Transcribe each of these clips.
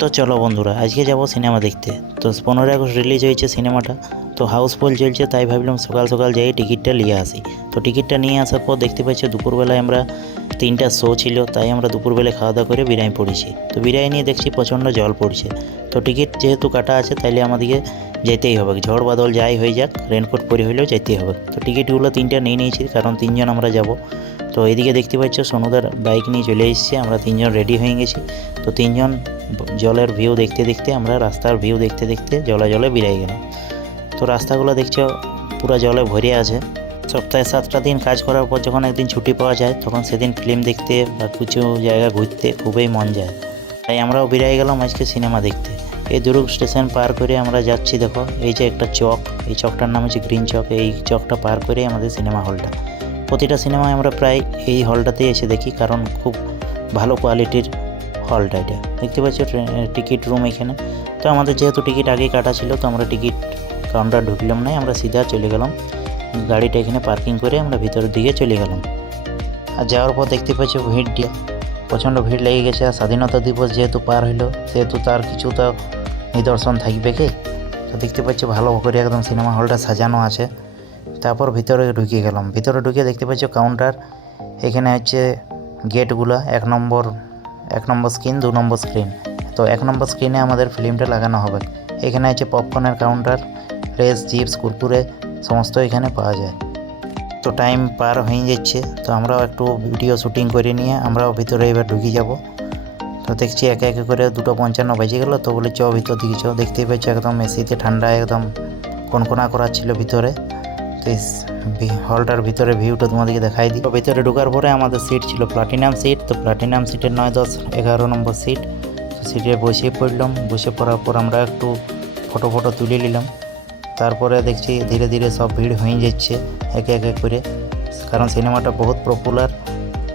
তো চলো বন্ধুরা, আজকে যাব সিনেমা দেখতে। তো 15 আগস্ট রিলিজ হয়েছে সিনেমাটা, তো হাউসফুল চলছে, তাই ভাবলাম সকাল সকাল যাই টিকিটটা নিয়ে আসি। তো টিকিটটা নিয়ে আসার পর দেখতে পাচ্ছি দুপুরবেলায় আমরা 3টা শো ছিল, তাই আমরা দুপুরবেলায় খাওয়া দাওয়া করে বিরিয়ানি পড়েছি। তো বিরিয়ানি নিয়ে দেখছি প্রচণ্ড জল পড়ছে। তো টিকিট যেহেতু কাটা আছে, তাইলে আমাদেরকে যেতেই হবে, ঝড় বাদল যাই হয়ে যাক, রেনকোট পরে হলেও যেতেই হবে। তো টিকিটগুলো 3টা নিয়ে নিয়েছি, কারণ 3জন আমরা যাব। তো এদিকে দেখতে পাচ্ছ সোনুদার বাইক নিয়ে চলে এসেছে, আমরা 3জন রেডি হয়ে গেছি। তো 3জন জলের ভিউ দেখতে দেখতে, আমরা রাস্তার ভিউ দেখতে দেখতে জলে বেরিয়ে গেলাম। তো রাস্তাগুলো দেখছো পুরো জলে ভরে আছে। সপ্তাহে 7টা দিন কাজ করার পর যখন একদিন ছুটি পাওয়া যায়, তখন সেদিন ফিল্ম দেখতে বা কিছু জায়গা ঘুরতে খুবই মন যায়। তাই আমরাও বেরিয়ে গেলাম আজকে সিনেমা দেখতে। এই দুর্গ স্টেশন পার করে আমরা যাচ্ছি। দেখো এই যে একটা চক, এই চকটার নাম হচ্ছে গ্রিন চক। এই চকটা পার করে আমাদের সিনেমা হলটা। প্রতিটা সিনেমায় আমরা প্রায় এই হলটাতেই এসে দেখি, কারণ খুব ভালো কোয়ালিটির হলটা এটা। দেখতে পাচ্ছ টিকিট রুম এখানে। তো আমাদের যেহেতু টিকিট আগেই কাটা ছিল, তো আমরা টিকিট কাউন্টার ঢুকলাম না, আমরা সিধা চলে গেলাম গাড়িটা এখানে পার্কিং করে, আমরা ভিতরের দিকে চলে গেলাম। আর যাওয়ার পর দেখতে পাচ্ছি ভিড় দিয়ে প্রচণ্ড ভিড় লেগে গেছে। আর স্বাধীনতা দিবস যেহেতু পার হইলো, সেহেতু তার কিছু তো নিদর্শন থাকবে কি। তো দেখতে পাচ্ছি ভালো করে একদম সিনেমা হলটা সাজানো আছে। তারপর ভিতরে ঢুকে গেলাম। ভিতরে ঢুকে দেখতে পাচ্ছ কাউন্টার, এখানে হচ্ছে গেটগুলো, এক নম্বর স্ক্রিন, 2 নম্বর স্ক্রিন। তো 1 নম্বর স্ক্রিনে আমাদের ফিল্মটা লাগানো হবে। এখানে আছে পপকর্নের কাউন্টার, লেস, চিপস, কুরকুরে সমস্ত এখানে পাওয়া যায়। তো টাইম পার হয়ে যাচ্ছে, তো আমরাও একটু ভিডিও শ্যুটিং করে নিয়ে আমরাও ভিতরে এবার ঢুকে যাব। তো দেখছি একে একে করে 2:55 বেজে গেল। তো বলে চ ভিতর দিকে চ। দেখতেই পাচ্ছি একদম এসিতে ঠান্ডা একদম কনকনা করা ছিল ভিতরে। তো এই হলটার ভিতরে ভিউটা তোমাদেরকে দেখাই দিই। ভিতরে ঢোকার পরে আমাদের সিট ছিল প্লাটিনাম সিট। তো প্লাটিনাম সিটের 9, 10, 11 নম্বর সিট। তো সিটে বসে পড়লাম। বসে পড়ার পর আমরা একটু ফটো তুলে নিলাম। তারপরে দেখছি ধীরে ধীরে সব ভিড় হয়ে যাচ্ছে একে একে করে, কারণ সিনেমাটা বহুত পপুলার।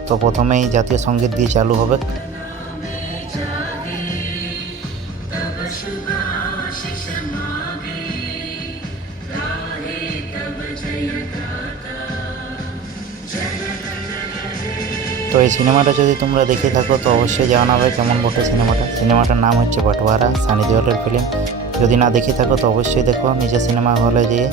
তো প্রথমেই জাতীয় সঙ্গীত দিয়ে চালু হবে। তো এই সিনেমাটা যদি তোমরা দেখে থাকো, তো অবশ্যই জানাবে কেমন বটে সিনেমাটার নাম হচ্ছে বাটোয়ারা, সানি দেওয়ালের ফিল্ম। যদি না দেখে থাকো তো অবশ্যই দেখো নিজে সিনেমা হলে যেয়ে।